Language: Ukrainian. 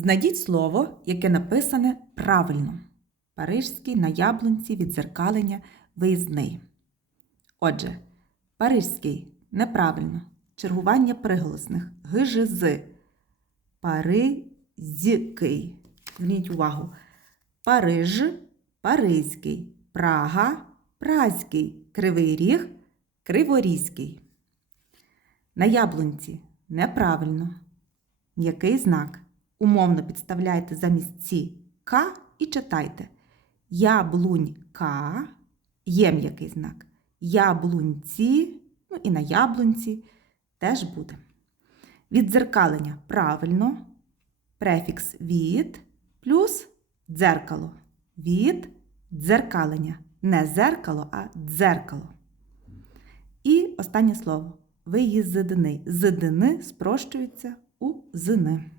Знайдіть слово, яке написане правильно. Парижський на яблунці відзеркалення виїзний. Отже, парижський неправильно. Чергування приголосних гжз. Паризький. Зверніть увагу. Париж, паризький. Прага, празький. Кривий ріг, криворізький. На яблунці неправильно. М'який знак. Умовно підставляйте замість ці К і читайте. Яблунька є м'який знак. Яблунці, ну і на яблунці теж буде. Віддзеркалення правильно. Префікс від плюс дзеркало. Від дзеркалення. Не зеркало, а дзеркало. І останнє слово. Виїздини. Зидини спрощуються у зини.